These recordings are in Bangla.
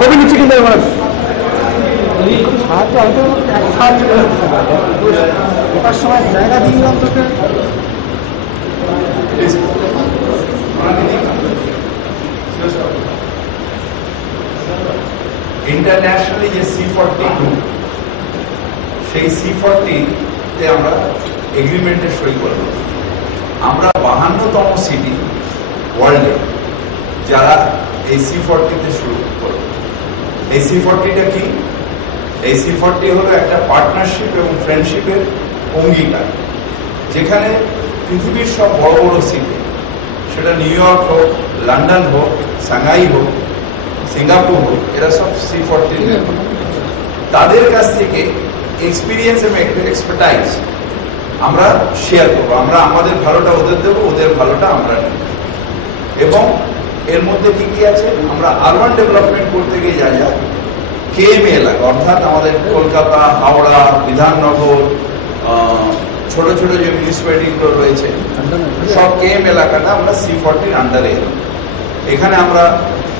ছবি নিচ্ছে কিন্তু ওটার সময় জায়গা দিয়ে অন্তত ইন্টারন্যাশনালি যে C40 সেই C40-তে আমরা এগ্রিমেন্টে সই করব। আমরা 52তম সিটি ওয়ার্ল্ডে যারা এই C40-তে শুরু করব। এই C40টা কি? এই C40 হলো একটা পার্টনারশিপ এবং ফ্রেন্ডশিপের অঙ্গীকার, যেখানে পৃথিবীর সব বড় বড় সিটি, সেটা নিউ ইয়র্ক হোক, লন্ডন হোক, সাংহাই হোক, সিঙ্গাপুর হোক, এরা সব C40 তাদের কাছ থেকে এক্সপিরিয়েন্স এবং এক্সপার্টাইজ আমরা শেয়ার করবো। আমরা আমাদের ভালোটা ওদের দেবো, ওদের ভালোটা আমরা নেব। এবং এর মধ্যে কি কি আছে? আমরা আরবান ডেভেলপমেন্ট করতে গিয়ে যা যা KMA এলাকা, অর্থাৎ আমাদের কলকাতা, হাওড়া, বিধাননগর, ছোট ছোট যে মিউনিসিপ্যালিটিগুলো রয়েছে সব KM এলাকাটা আমরা C40-র আন্ডারে। এখানে আমরা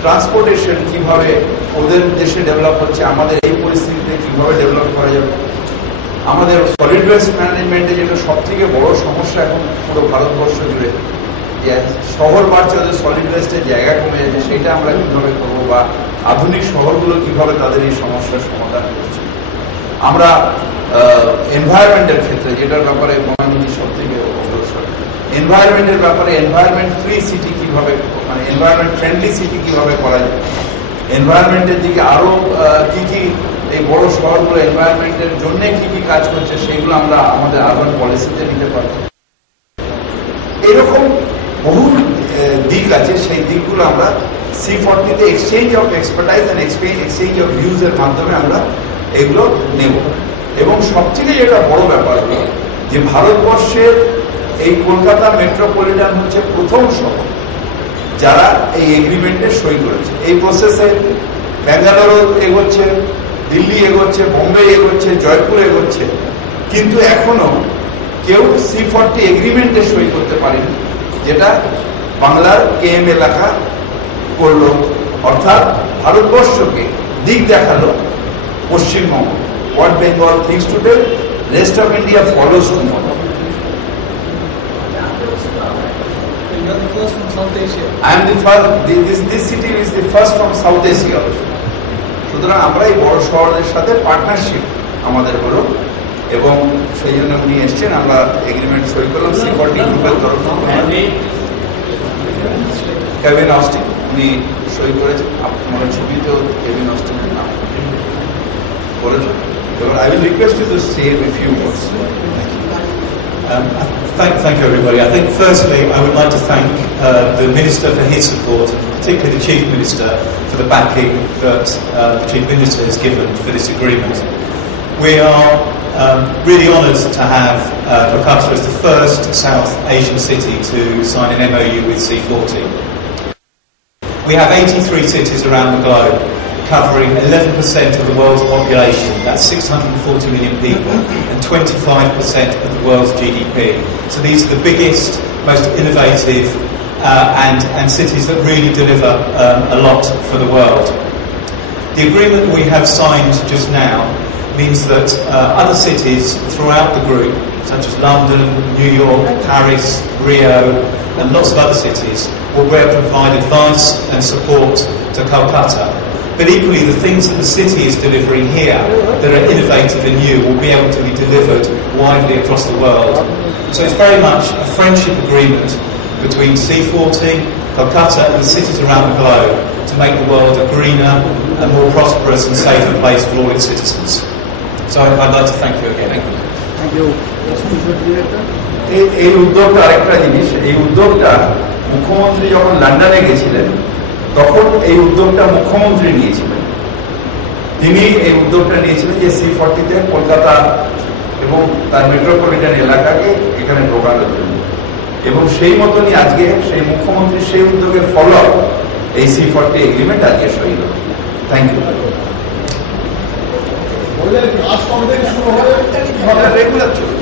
ট্রান্সপোর্টেশন কিভাবে ওদের দেশে ডেভেলপ হচ্ছে, আমাদের এই পরিস্থিতিতে কিভাবে ডেভেলপ করা যাবে, আমাদের সলিড ওয়েস্ট ম্যানেজমেন্টে যেটা সব থেকে বড় সমস্যা এখন পুরো ভারতবর্ষ জুড়ে, যে শহর বাড়ছে, ওদের সলিড ওয়েস্টের জায়গা কমে যাচ্ছে, সেটা আমরা কিভাবে করবো, বা আধুনিক শহরগুলো কিভাবে তাদের এই সমস্যার সমাধান করছে। আমরা এনভায়রনমেন্টের ক্ষেত্রে, যেটার ব্যাপারে মহানন্দী সব থেকে অগ্রসর, এনভায়রনমেন্টের ব্যাপারে এনভায়রনমেন্ট ফ্রি সিটি কিভাবে, মানে এনভায়রনমেন্ট ফ্রেন্ডলি সিটি কিভাবে করা যায়, এনভায়রনমেন্টের দিকে আরো কি কি এই বড় শহরগুলো এনভায়রনমেন্টের জন্য কি কি কাজ করছে, সেইগুলো আমরা আমাদের আরবান পলিসিতে নিতে পারবো। এরকম বহু দিক আছে, সেই দিকগুলো আমরা C40-তে exchange of expertise and exchange of views এর মাধ্যমে আমরা এগুলো নেব। এবং সবচেয়ে যেটা বড় ব্যাপার হলো যে ভারতবর্ষের এই কলকাতা মেট্রোপলিটন হচ্ছে প্রথম শহর যারা এই এগ্রিমেন্টে সই করেছে। এই প্রসেসে ব্যাঙ্গালোর এগোচ্ছে, দিল্লি এগোচ্ছে, বোম্বে এগোচ্ছে, জয়পুর এগোচ্ছে, কিন্তু এখনো কেউ C40 এগ্রিমেন্টে সই করতে পারেনি, যেটা বাংলার KM এলাকা করলো। অর্থাৎ ভারতবর্ষকে দিক দেখালো Paschimbanga, what Bengal thinks today, rest of India follows tomorrow. the first from South Asia. I am the first. This city is the first from South Asia also. সুতরাং আমরা এই বড় শহরের সাথে পার্টনারশিপ আমাদের হলো, এবং সেই জন্য উনি এসছেন, আমরা এগ্রিমেন্ট সই করলাম C40 গ্রুপের তরফ থেকে। কেভিন অস্টিন উনি সই করেছেন, আপনার ছবিতেও কেভিন অস্টিনের নাম বলেছেন। এবার I will request you to say a few words. Thank you, everybody. I think firstly I would like to thank the Minister for his support, particularly the Chief Minister for the backing that the Chief Minister has given for this agreement. We are really honoured to have Kolkata as the first South Asian city to sign an MOU with C40. We have 83 cities around the globe, covering 11% of the world's population, that's 640 million people, and 25% of the world's GDP. So these are the biggest, most innovative and cities that really deliver a lot for the world. The agreement we have signed just now means that other cities throughout the group, such as London, New York, Paris, Rio, and lots of other cities, will be able to provide advice and support to Kolkata. But equally, the things that the city is delivering here that are innovative and new will be able to be delivered widely across the world. So it's very much a friendship agreement between C40, Kolkata and the cities around the globe to make the world a greener and more prosperous and safer place for all its citizens. So I'd like to thank you again. Thank you. এই উদ্যোগটা আরেকটা জিনিস, এই উদ্যোগটা মুখ্যমন্ত্রী যখন লন্ডনে গেছিলেন তখন এই উদ্যোগটা মুখ্যমন্ত্রী নিয়েছিলেন। তিনি এই উদ্যোগটা নিয়েছিলেন যে C40-তে কলকাতা এবং তার মেট্রোপলিটন এলাকাকে এখানে ঢোকানোর জন্য, এবং সেই মতনই আজকে সেই মুখ্যমন্ত্রী সেই উদ্যোগের ফলো এই C40 এগ্রিমেন্ট আজকে সই হল। Thank you. রেগুলার চলবে।